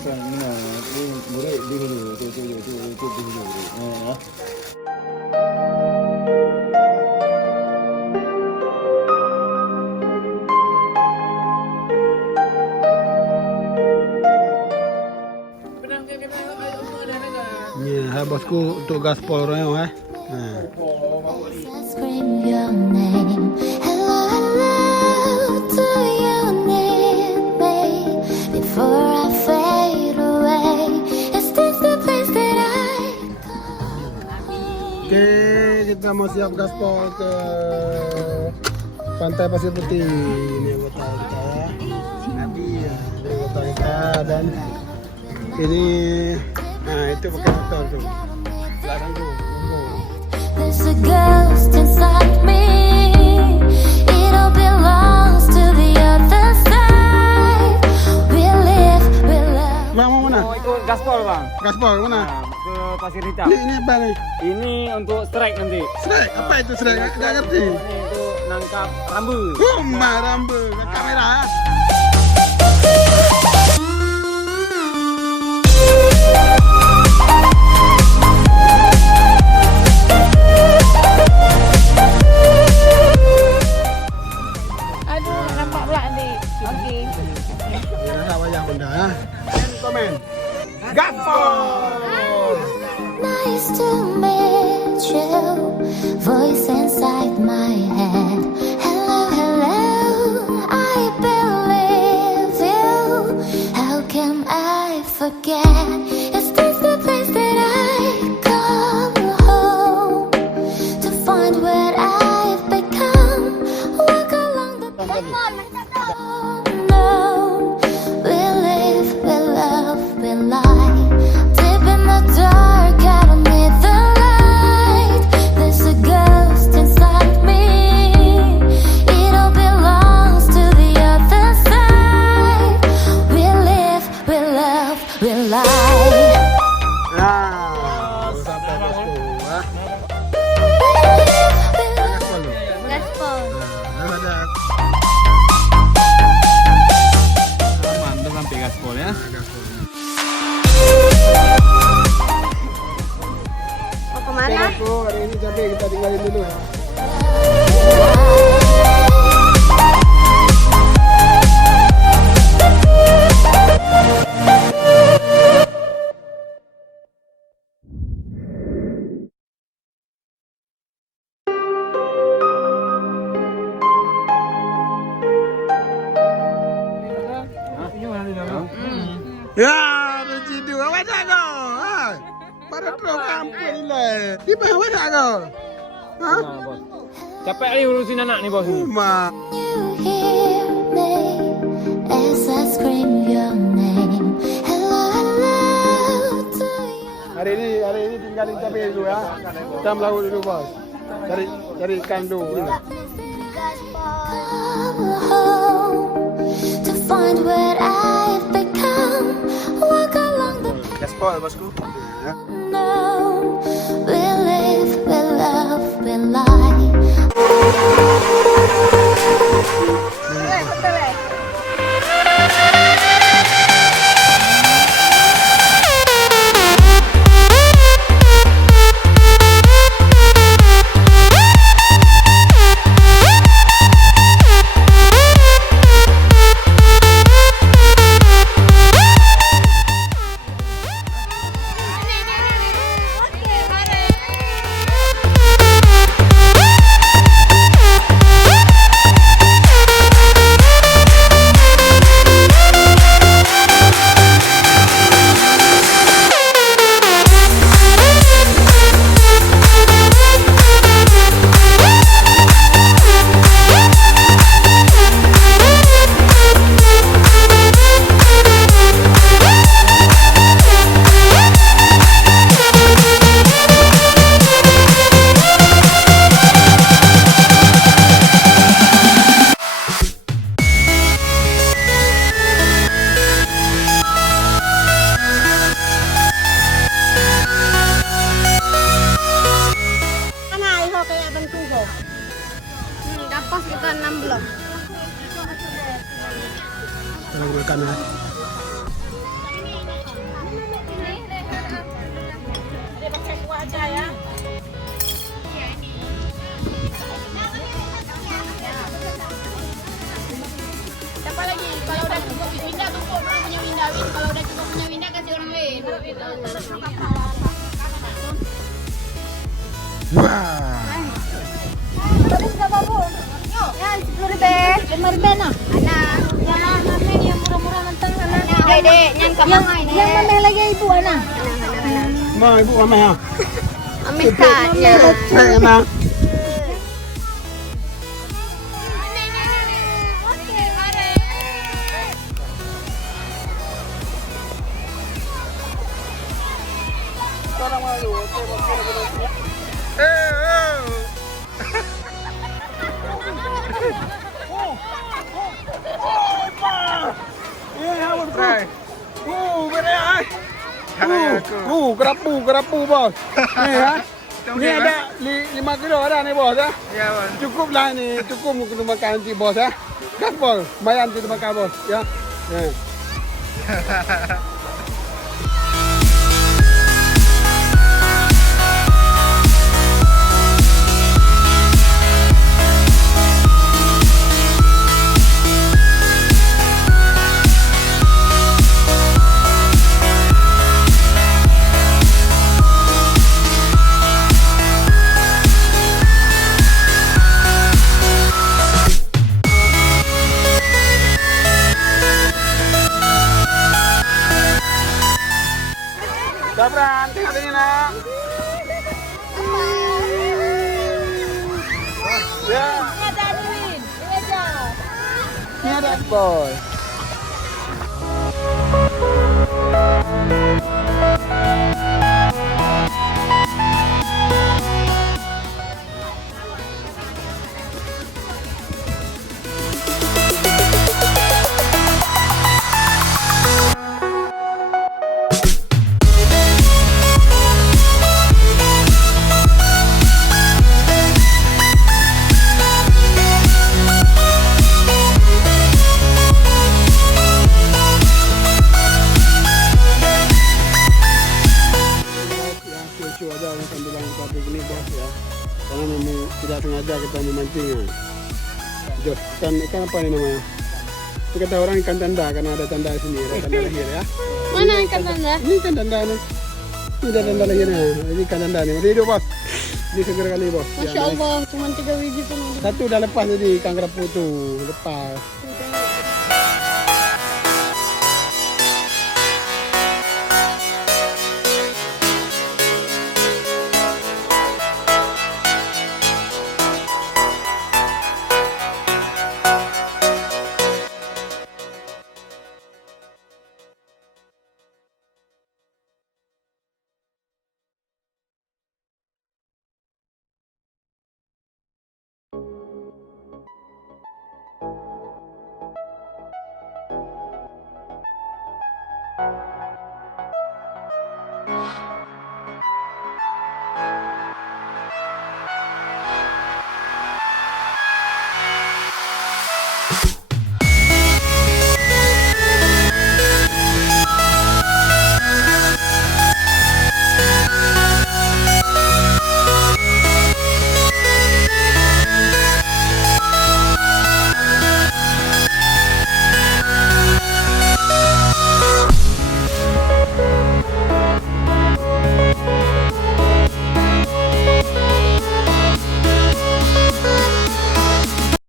Ini murid di dulu, tu di dulu. Ya, bosku untuk gaspol orang eh. Scream your name. Hello, hello, do you need me before I fade away? Is this the place that I come? Oke, kita mau siap gaspol ke Pantai Pasir Putih. Ini anggota kita ya. Nabi ya, ini anggota kita dan ini itu pakai motor tuh. Belakang tuh. There's a ghost inside me. It all belongs to the other side. We live, we love. Bang mau mana? Oh, itu gaspol bang. Gaspol mana? Ke Pasir Hitam. Ini apa nih? Ini untuk strike nanti. Strike? Apa itu strike? Nggak ngerti. Ini untuk nangkap rambu. Rambu, kamera. Aduh, nampak pula nanti. Okey. Ya, apa yang benda? Komen. Gaspol. Nice to meet you. Voice inside my head. Hello, hello. I believe you. How can I forget? Is this the place that I come home to find what I've become? Walk along the path. Oh no, we live, we love, we lie. Deep in the dark, I don't need the light. There's a ghost inside me. It all belongs to the other side. We live, we love, we lie. Nah, sampai bosku. Gaspol. Ada. Mantap sampai gaspol ya. Mau kemana? Bosku, hari ini capek kita tinggalin dulu ya. Ya, rezeki dua wadah kau. Ha. Pada terus kampung ni lah. Di mana wadah kau? Ha? Bos. Capek ni urusin anak ni bos ni. Ma. You hear me as I scream your name. Hello, hello to you. Hari ini tinggalin capek dulu ya. Kita melaut dulu bos. Cari ikan dulu. Come home to find what I've become. Walk along the Gaspol bosku. no. We live, we love, we lie. Wah. Terus berapa, Bu? Ya, 10.000. 5.000 nah. Anak. Yang mana yang murah-murah mentang anak. Dek, nyangka mahal ini. Yang mana lagi ibu anak? Mau ibu mama ya. Amin ya. Saya nak. Kerapu bos. Ni ha. Ni ada 5 kilo ada ni bos ya. Ya bos. Cukup lah ni, cukup untuk makan nanti bos ya. Gas bos, bayar nanti makan bos ya. Ya. Sabran, tengok sini nak. Ya. Ini ada Adwin. Ini aja. Ni ada boy. Aja sambil kita begini bos ya, karena memang tidak sengaja kita memancing ya. Jos, ikan apa ini namanya? Itu kata orang ikan tanda karena ada tanda di sini, ada tanda lahir ya. Mana ikan tanda? Ini ikan tanda nih. Ini ada tanda lahirnya. Ini ikan tanda nih. Masih hidup bos. Ini seger kali bos. Masya Allah, cuma 3 biji pun. Satu udah lepas jadi ikan kerapu tuh lepas.